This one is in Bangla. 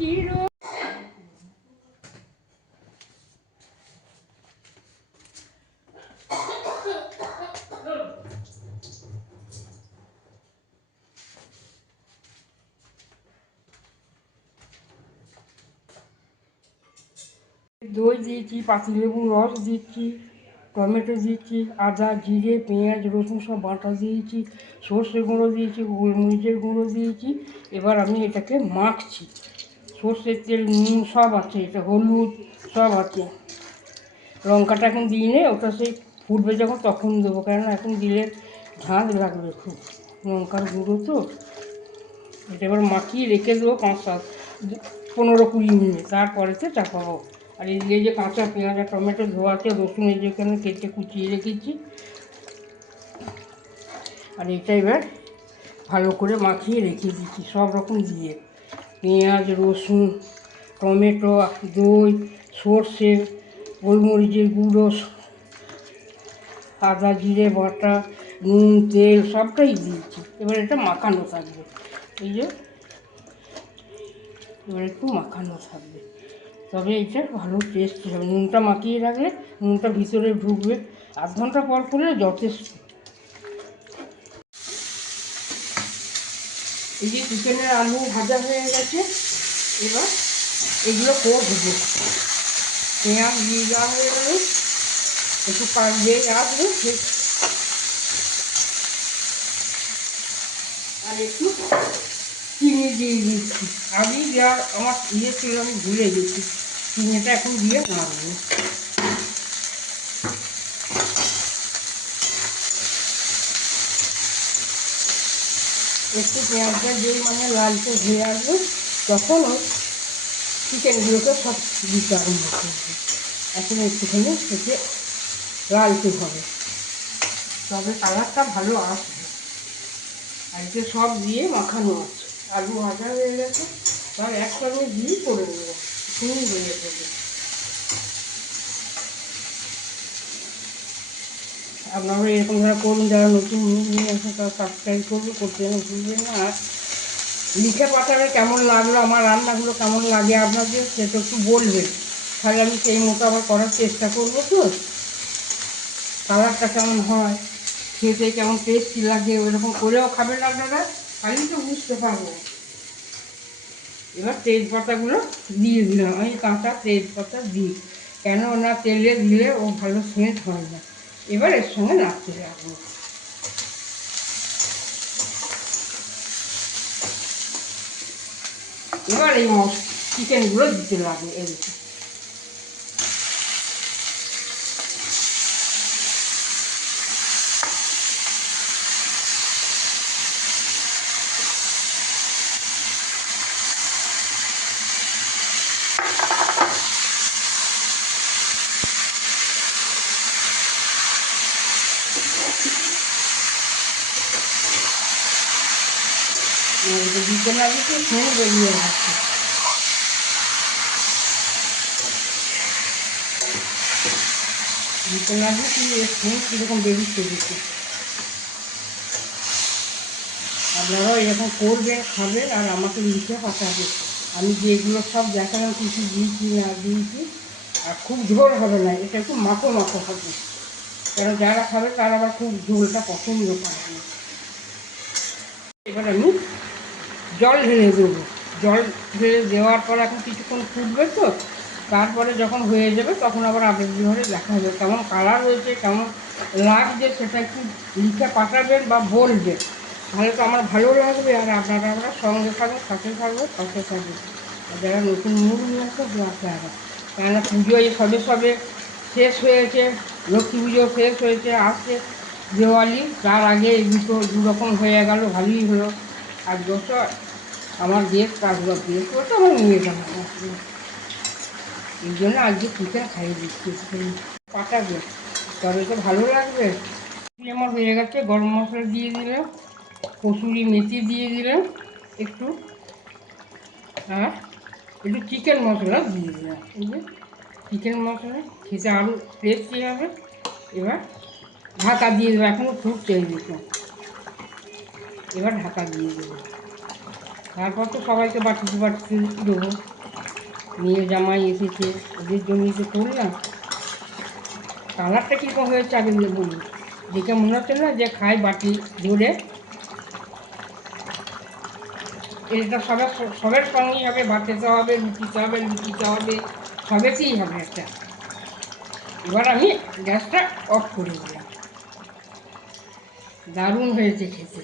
দই দিয়েছি, পাতিলেবুর রস দিচ্ছি, টমেটো দিচ্ছি, আদা জিরে পেঁয়াজ রসুন সব বাটা দিয়েছি, সর্ষে গুঁড়ো দিয়েছি, গোলমরিচের গুঁড়ো দিয়েছি। এবার আমি এটাকে মাখছি। সর্ষের তেল নুন সব আছে, এটা হলুদ সব আছে। লঙ্কাটা এখন দিই নে, ওটা সেই ফুটবে যখন তখন দেবো, কেননা এখন দিলে ঝাঁঝ লাগবে খুব, লঙ্কার গুঁড়ো তো। এটা এবার মাখিয়ে রেখে দেবো 5-7-15-20 মিনিট, তারপরেতে চাপাবো। আর এই যে কাঁচা পেঁয়াজ আর টমেটো ধোয়া আছে, রসুন এই যেখানে কেটে কুচিয়ে রেখেছি। আর এটা এবার ভালো করে মাখিয়ে রেখে দিচ্ছি সব রকম দিয়ে, পেঁয়াজ রসুন টমেটো দই সর্ষে গোলমরিচের গুঁড়ো আদা জিরে বাটা নুন তেল সবটাই দিয়েছি। এবার এটা মাখানো থাকবে, এই যে এবার একটু মাখানো থাকবে, তবে এটা ভালো টেস্ট হবে। নুনটা মাখিয়ে রাখলে নুনটা ভিতরে ঢুকবে, 8 ঘন্টা পর করলে যথেষ্ট। এই যে চিকেনের আলু ভাজা হয়ে গেছে, এবার এগুলো করবো। পেঁয়াজ দিয়ে দেওয়া হয়ে গেলে একটু পাক দিয়ে আসবে, আর একটু চিনি দিয়ে দিচ্ছি। আমি যা আমার ছিল আমি ভুলে গেছি, চিনিটা এখন দিয়ে নাড়বো। একটু পেঁয়াজটা যেই লালচে হয়ে আসবে তখন ওই চিকেনগুলোকে সব দিতে আরম্ভ করবে। এখন একটুখানি এতে লালচে হবে, তবে কালারটা ভালো আসবে। আর এতে সব দিয়ে মাখানো আছে, আলু ভাজা হয়ে গেছে, সব একসঙ্গে দিয়ে করে নেবো, সুন্দর হয়ে যাবে। আপনারা এরকম যারা করুন, যারা নতুন নিয়ে আসেন তারা সাবস্ক্রাইব করবে, করতে যেন ভুলবেন না। আর লিখে পাঠাবে কেমন লাগলো, আমার রান্নাগুলো কেমন লাগে আপনাদের, সেটা একটু বলবেন, তাহলে আমি সেই মতো আবার করার চেষ্টা করবো। তো কালারটা কেমন হয়, খেতে কেমন টেস্টি লাগে, ওইরকম করেও খাবেন আপনারা, খালি তো বুঝতে পারবো। এবার তেজপাতাগুলো দিয়ে দিলাম, আমি কাঁচা তেজপাতা দিই, কেননা তেলে দিলে ও ভালো সেন্ট হয় না। এবার এর সঙ্গে নাড়তে রাখবো। এবার এই চিকেনগুলো দিতে লাগবে এদিকে। দিতে লাগবে তো ফোন বেরিয়ে যাচ্ছে। দিতে লাগবে কি ফোন কীরকম বেরিয়ে দিচ্ছে। আপনারাও এরকম করবেন, খাবেন, আর আমাকে লিখে পাঠাবে আমি যেগুলো সব দেখালাম কিছু দিয়েছি না দিয়েছি। আর খুব ঝোল হবে না, এটা একটু মাখো মাখো হবে, কারণ যারা খাবে তারা আবার খুব ঝোলটা পছন্দ করে না। এবার আমি জল ঢেলে দেবো, জল ঢেলে দেওয়ার পর এখন কিছুক্ষণ ফুটবে, তো তারপরে যখন হয়ে যাবে তখন আবার আপনাদের ঘরে দেখা যাবে কেমন কালার হয়েছে, কেমন লাগছে, সেটা একটু লিখে পাঠাবেন বা বলবেন, তাহলে তো আমার ভালো লাগবে। আর আপনারা আমরা সঙ্গে থাকবেন, সাথে থাকবেন, পাশে থাকবেন। আর যারা নতুন মুখ নিয়ে আসবে আপনারা, কেননা পুজো এই সবে সবে শেষ হয়েছে, লক্ষ্মী পুজো শেষ হয়েছে, আসছে দেওয়ালি, তার আগে এই দুরকম হয়ে গেল, ভালোই হলো। আর বছর আমার গেস্ট আসবে, গেস্ট বলতে আমার মেয়ে যাবে, এই জন্য আজকে চিকেন খাইয়ে দিচ্ছি। পাঠাবে তবে তো ভালো লাগবে। আমার হয়ে গেছে, গরম মশলা দিয়ে দিলাম, কসুরি মেথি দিয়ে দিলাম একটু, আর একটু চিকেন মশলা দিয়ে দিলাম। এই যে চিকেন মশলা খেতে আরও টেস্টি হবে। এবার ঢাকা দিয়ে দেবো, এখনও ফুটছে এই দিকে, এবার ঢাকা দিয়ে দেবো। তারপর তো সবাইকে বাটিতে বাটিতে দেবো। মেয়ে জামাই এসেছে, ওদের জন্যই তো করলাম। কালারটা কীরকম হয়েছে আগে দিয়ে বলুন। দেখে মনে হচ্ছে না যে খাই বাটি ধরে। এটা সবের সঙ্গেই হবে, ভাতেতে হবে, রুটিতে হবে, লুচিতে হবে, সবেতেই হবে একটা। এবার আমি গ্যাসটা অফ করে দিলাম। দারুণ হয়েছে খেতে।